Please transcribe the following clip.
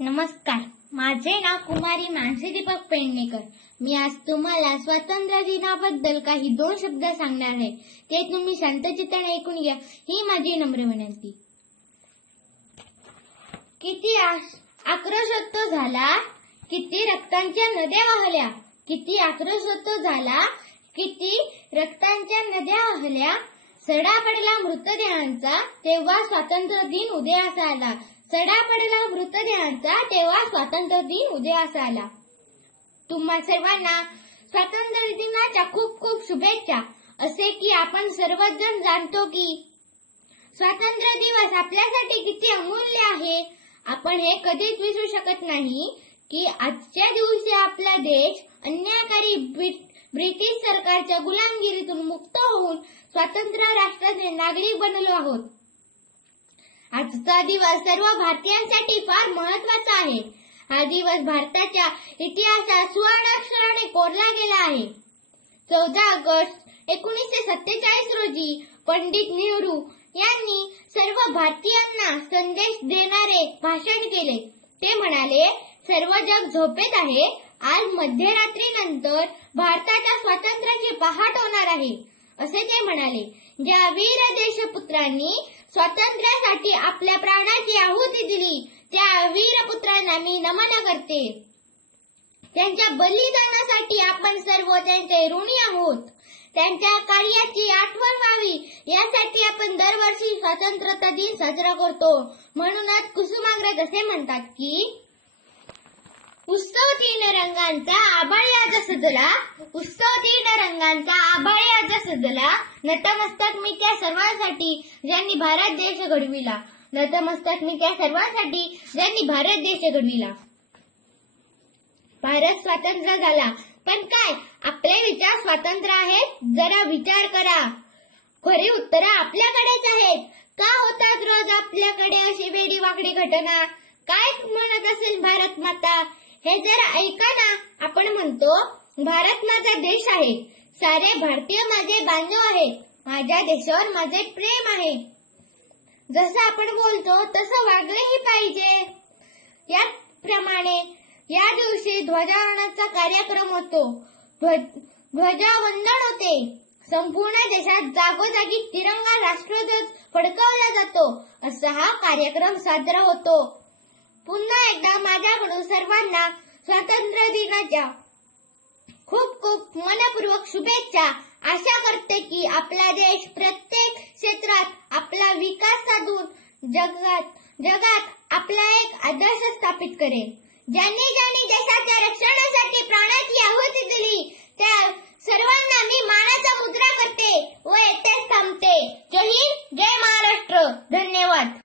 नमस्कार, माझे नाव कुमारी मानसी दीपक पेडणेकर। मी आज तुम्हाला स्वातंत्र्य दिनाबद्दल काही 2 शब्द सांगणार आहे। ते तुम्ही शांतचित्ताने ऐकून घ्या, ही माझी नम्र विनंती। किती आक्रोशोत्सव झाला, किती रक्तांच्या नद्या वाहल्या, किती आक्रोशोत्सव झाला, किती रक्तांच्या नद्या वाहल्या। सडा पडला मृतदेहांचा, तेव्हा स्वातंत्र्य दिन उदयास आला। सडा पडला मृतदेहांचा, तेव्हा स्वातंत्र्य दिन उदयास आला। तुम्हा सर्वांना स्वातंत्र्य दिनाच्या खूप खूप शुभेच्छा। असे की आपण सर्वजण जाणतो की स्वातंत्र्य दिवस आपल्यासाठी किती अमूल्य आहे। आपण हे कधीच विसरू शकत नाही की आजच्या दिवशी आपला देश अन्यायकारी ब्रिटिश सरकारच्या गुलामगिरीतून मुक्त होऊन स्वतंत्र राष्ट्राचे नागरिक बनलो आहोत। आजचा दिवस सर्व भारतीयांसाठी फार महत्त्वाचा आहे। हा दिवस भारताच्या इतिहासात सुवर्णाक्षराने कोरला गेला आहे। 14 ऑगस्ट 1947 रोजी पंडित नेहरू यांनी सर्व भारतीयांना संदेश देणारे भाषण केले। ते म्हणाले, सर्व जग झोपेत आहे, आज मध्यरात्रीनंतर भारताच्या स्वातंत्र्याची पहाट होणार आहे, असे ते म्हणाले। ज्या वीर देशपुत्रांनी स्वातंत्र्यासाठी आपल्या प्राणाची आहुती दिली, त्या वीरपुत्रांना मी नमन करते। त्यांच्या बलिदानासाठी आपण सर्व त्यांचे ऋणी आहोत। त्यांच्या कार्याची आठवण व्हावी यासाठी आपण दरवर्षी स्वातंत्र्य दिन साजरा करतो। म्हणूनच कुसुमाग्रज असे म्हणतात की उत्सव तीन रंगांचा आभाळी आज सजला, उत्सव तीन रंगांचा आभाळी आज सजला। नतमस्तक मी त्या सर्वांसाठी ज्यांनी भारत देश घडविला, नतमस्तक मी त्या सर्वांसाठी ज्यांनी भारत देश घडविला। भारत स्वतंत्र झाला, पण काय आपले विचार स्वतंत्र आहेत? जरा विचार करा। खरी उत्तरं आपल्याकडेच आहेत। का होतात रोज आपल्याकडे अशी वेडीवाकडी घटना? काय म्हणत असेल भारत माता? हे जरा ऐका ना। आपण म्हणतो भारत माझा देश आहे, सारे भारतीय माझे बांधव आहेत, माझ्या देशावर माझे प्रेम आहे। जसं आपण बोलतो तसं वागलेही पाहिजे। याप्रमाणे या दिवशी ध्वजारोहणाचा कार्यक्रम होतो, ध्वजवंदन होते। संपूर्ण देशात जागोजागी तिरंगा राष्ट्रध्वज फडकवला जातो। असा हा कार्यक्रम साजरा होतो। पुन्हा एकदा माझ्याकडून सर्वांना स्वातंत्र्य दिनाच्या खूप खूप मनपूर्वक शुभेच्छा। आशा करते की आपला देश प्रत्येक क्षेत्रात आपला विकास साधून जगात आपला एक आदर्श स्थापित करेल। ज्यांनी ज्यांनी देशाच्या रक्षणासाठी प्राणाची आहुती दिली